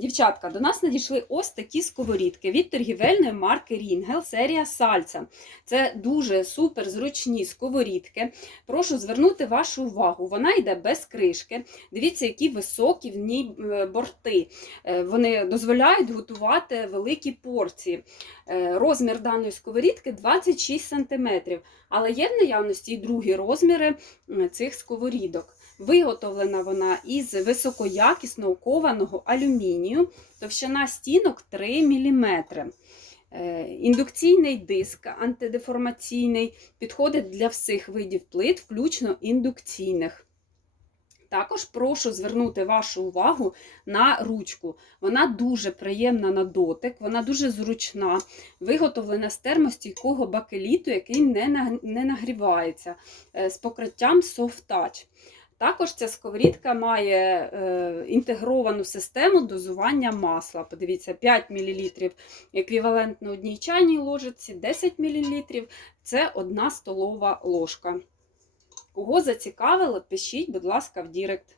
Дівчатка, до нас надійшли ось такі сковорідки від торгівельної марки Рінгел, серія Сальца. Це дуже супер зручні сковорідки. Прошу звернути вашу увагу. Вона йде без кришки. Дивіться, які високі в ній е, борти. Е, Вони дозволяють готувати великі порції. Е, Розмір даної сковорідки 26 см. Але є в наявності і другі розміри цих сковорідок. Виготовлена вона із високоякісного кованого алюмінію, товщина стінок 3 мм. Індукційний диск антидеформаційний підходить для всіх видів плит, включно індукційних. Також прошу звернути вашу увагу на ручку. Вона дуже приємна на дотик, вона дуже зручна, виготовлена з термостійкого бакеліту, який не нагрівається, е, з покриттям Soft Touch. Також ця сковорідка має е, інтегровану систему дозування масла. Подивіться, 5 мл еквівалентно одній чайній ложиці, 10 мл це одна столова ложка. Кого зацікавило, пишіть, будь ласка, в Дірект.